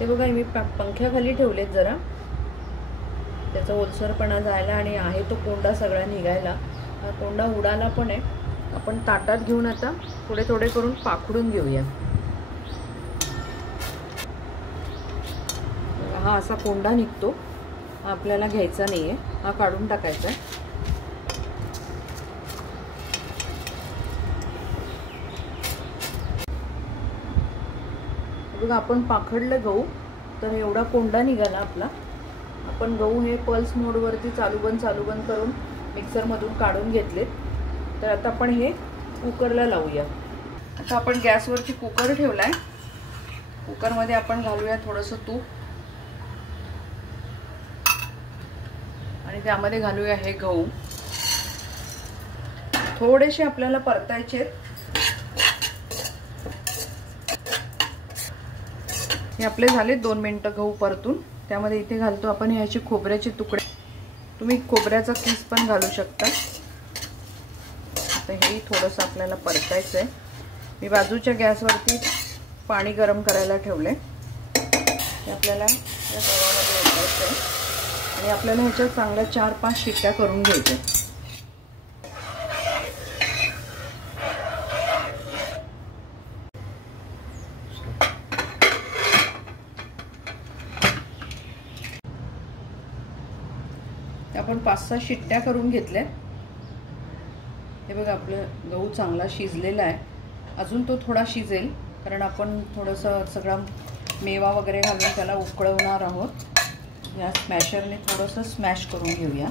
ते बघा मी पंख्याखाली ठेवलेत जरा, त्याचा ओलसरपणा जायला आणि आहे तो कोंडा सगळा निघायला. हा कोंडा उडाला पण आहे. आपण ताटात घेऊन आता थोडे थोडे करून पाखडून घेऊया. हा असा कोंडा निघतो, हा आपल्याला घ्यायचा नाहीये, हा काढून टाकायचा आहे. बघा आपण पाखडलं गहू, तर एवढा कोंडा निघाला आपला. आपण गहू हे पल्स मोडवरती चालू बंद करून मिक्सरमधून काढून घेतलेत. तर आता आपण हे कुकरला लावूया. आता आपण गॅसवरती कुकर ठेवलाय. कुकरमध्ये आपण घालूया थोडंसं तूप आणि त्यामध्ये घालूया हे गहू. थोडेसे आपल्याला परतायचे. हे आपले झाले 2 मिनिटं गहू परतून. त्यामध्ये इथे घालतो आपण ह्याचे खोबऱ्याचे तुकडे. तुम्ही खोबऱ्याचा किस पण घालू शकता. आता हे थोडंसं आपल्याला परतायचं आहे. मी बाजूच्या गॅसवरती पाणी गरम करायला ठेवले. हे आपल्याला या गव्हामध्ये ओतायचं आहे आणि आपल्याला ह्याच्यात चांगल्या 4-5 शिट्ट्या करून घ्यायच्या. आपण 5-6 शिट्ट्या करून घेतल्या. हे बघा आपलं गहू चांगला शिजलेला आहे. अजून तो थोडा शिजेल, कारण आपण थोडंसं सगळा मेवा वगैरे घालून त्याला उकळवणार आहोत. या स्मॅशरने थोडंसं स्मॅश करून घेऊया.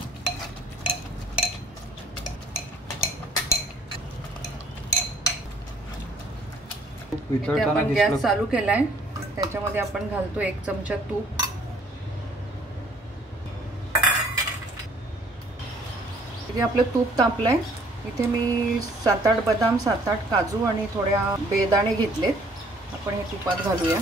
इथे आपण गॅस चालू केलाय. त्याच्यामध्ये आपण घालतो 1 चमचा तूप. इथे आपलं तूप तापलंय. इथे मी 7-8 बदाम, 7-8 काजू आणि थोड्या बेदाणे घेतलेत. आपण हे तुपात घालूया.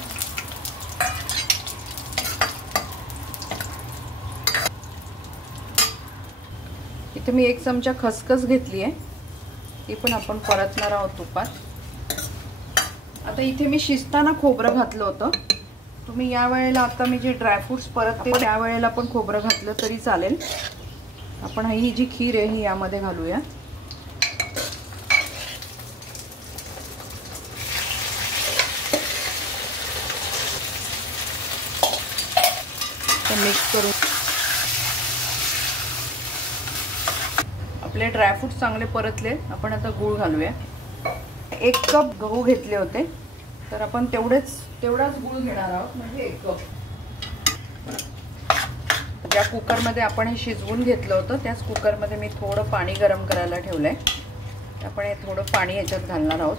इथे मी 1 चमचा खसखस घेतली आहे. ती पण आपण परतणार आहोत तुपात. आता इथे मी शिजताना खोबरं घातलं होतं. तुम्ही या वेळेला आता मी जे ड्रायफ्रूट्स परतते त्या वेळेला पण खोबरं घातलं तरी चालेल. आपण ही जी खीर आहे ही यामध्ये घालूया. मिक्स करून आपले ड्रायफ्रूट्स चांगले परतले. आपण आता गूळ घालूया. 1 कप गहू घेतले होते, तर आपण तेवढाच गूळ घेणार आहोत, म्हणजे 1 कप. ज्या कुकरमध्ये आपण हे शिजवून घेतलं होतं त्याच कुकरमध्ये मी थोडं पाणी गरम करायला ठेवलंय. आपण हे थोडं पाणी याच्यात घालणार आहोत.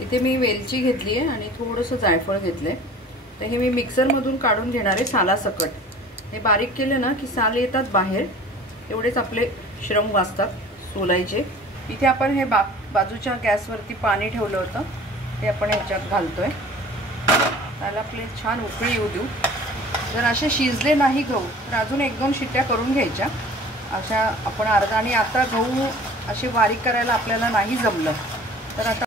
इथे मी वेलची घेतली आहे आणि थोडंसं जायफळ घेतलंय. तर हे मी मिक्सरमधून काढून घेणार आहे सालासकट. हे बारीक केलं ना की साल येतात बाहेर. एवढेच आपले श्रम वाचतात सोलायचे. इथे आपण हे बाजूच्या गॅसवरती पाणी ठेवलं होतं, ते आपण ह्याच्यात घालतोय. त्याला आपले छान उकळी येऊ देऊ. जर असे शिजले नाही गहू तर अजून 1-2 शिट्ट्या करून घ्यायच्या. अशा आपण अर्धा. आणि आता गहू असे बारीक करायला आपल्याला नाही जमलं तर आता